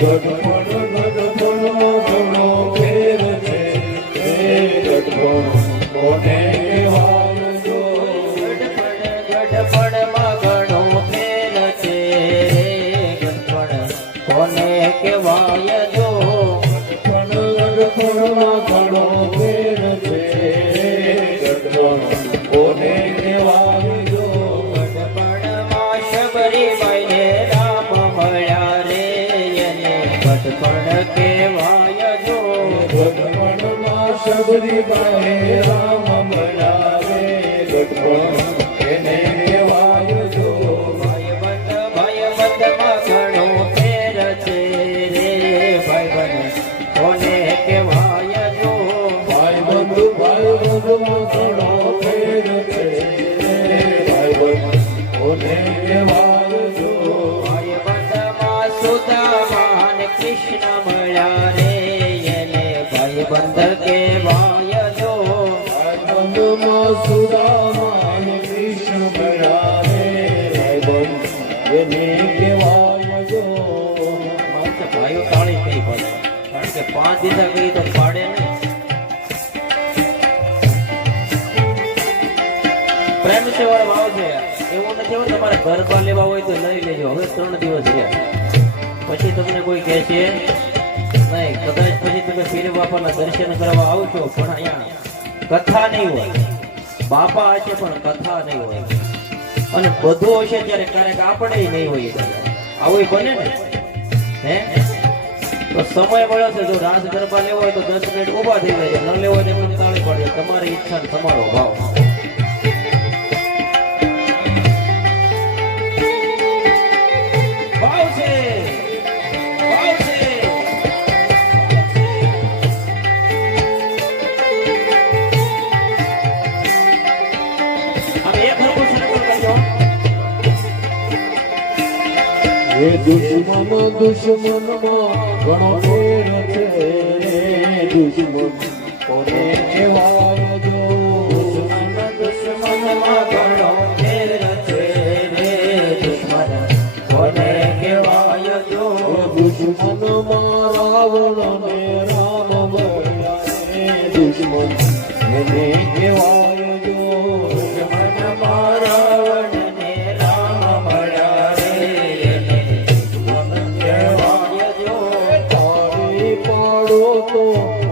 But સુધી પાડે રામ દીધા કરી તો પાડે નહીં. પ્રેમથી વાળો ભાવ છે. એવું નથી હોય તમારે ઘર પર લેવા હોય તો લઈ લેજો. હવે ત્રણ દિવસ રહ્યા પછી તમને કોઈ કહે છે, નહીં, કદાચ પછી તમે પીર બાપાના દર્શન કરવા આવો પણ અહીંયા કથા નહીં હોય. બાપા હશે, પણ કથા નહીં હોય. અને બધું હશે ત્યારે ક્યારેક આપણે નહીં હોય આવું બને ને. હે? તો સમય મળ્યો છે, જો રાસ ગરબા લેવો હોય તો દસ મિનિટ ઊભા થઈ જાય ન લેવો હોય તો તાળી પડે તમારી ઈચ્છા તમારો ભાવ. દુશ્મન દુશ્મનમાં গণের দুশ্মন করে Oh.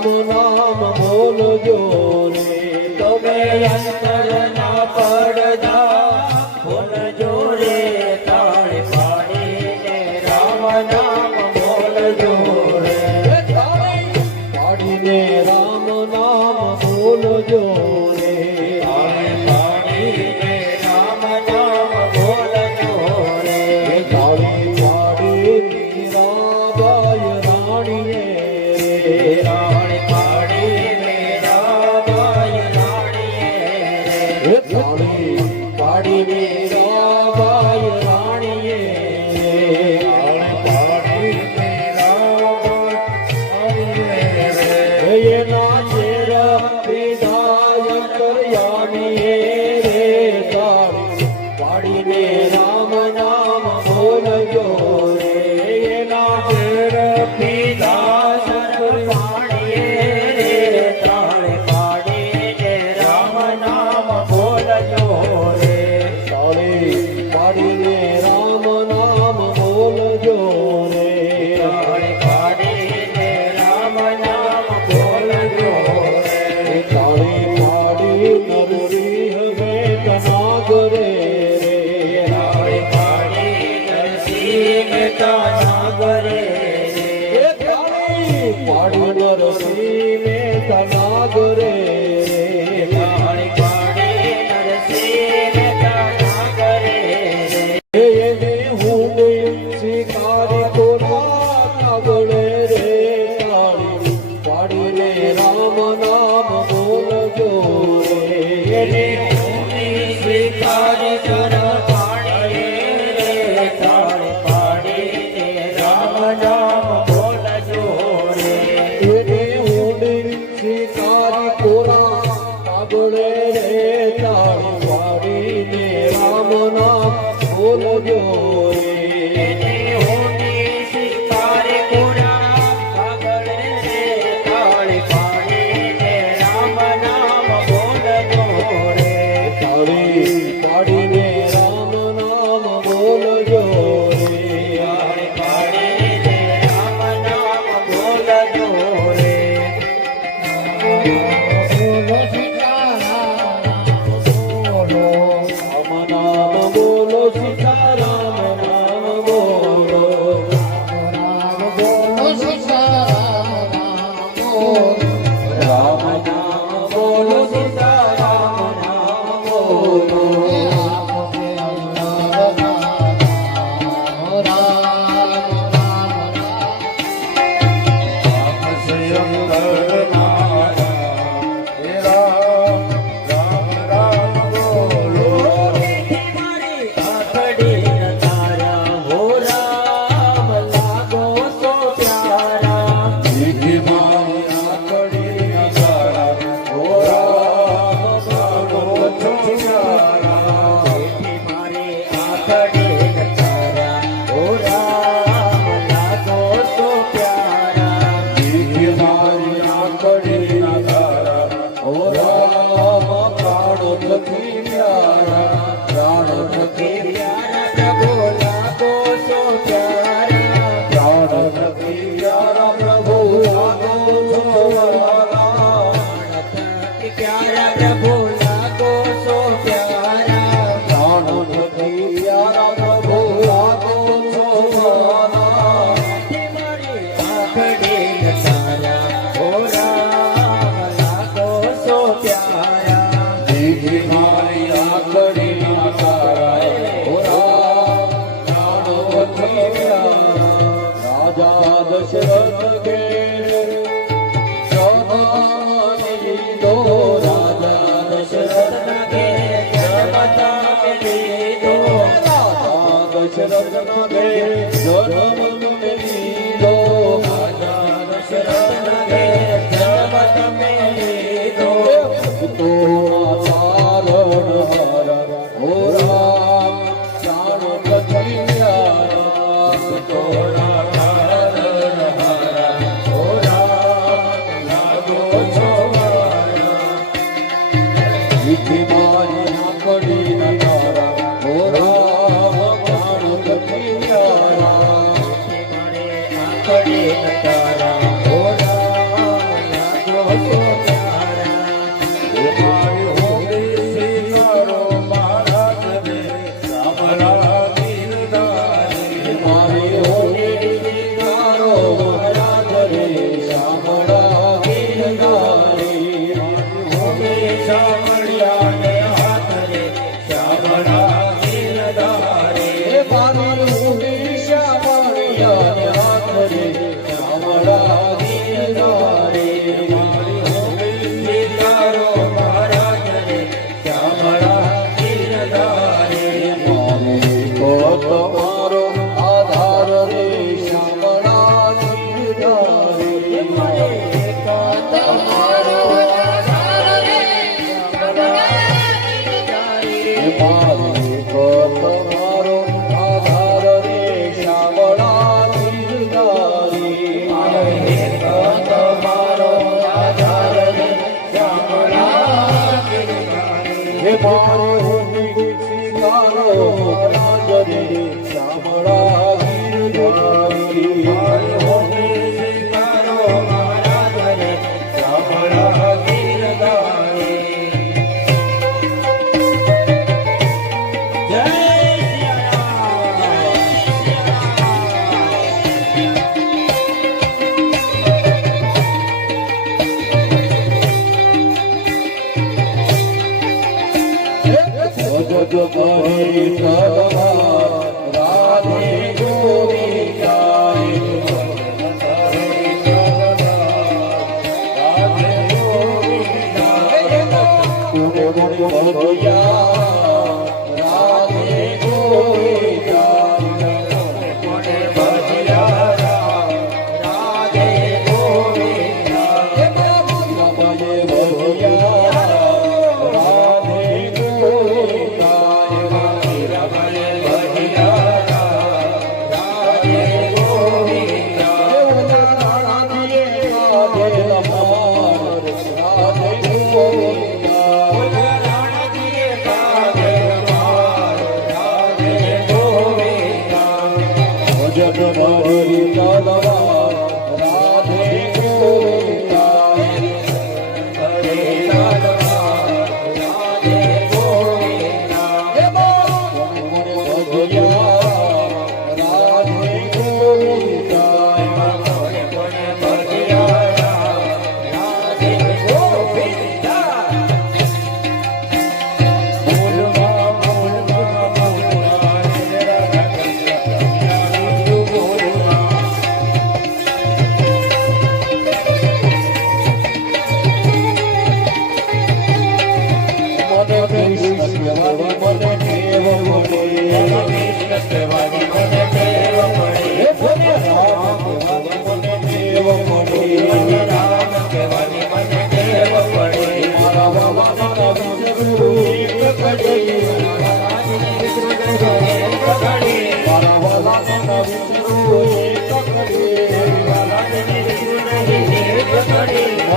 રામ નામ બોલજો ને તમે અંતર ના પડદા રામ पारो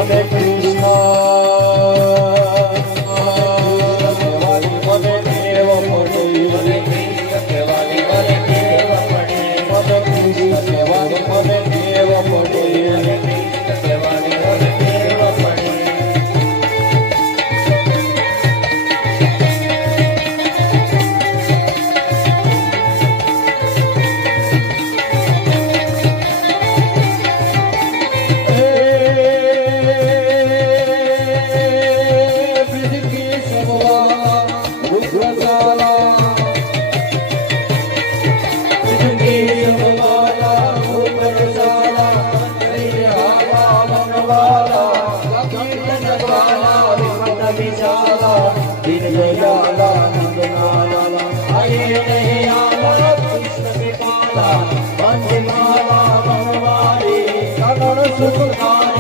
Hare Krishna.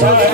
Whoa.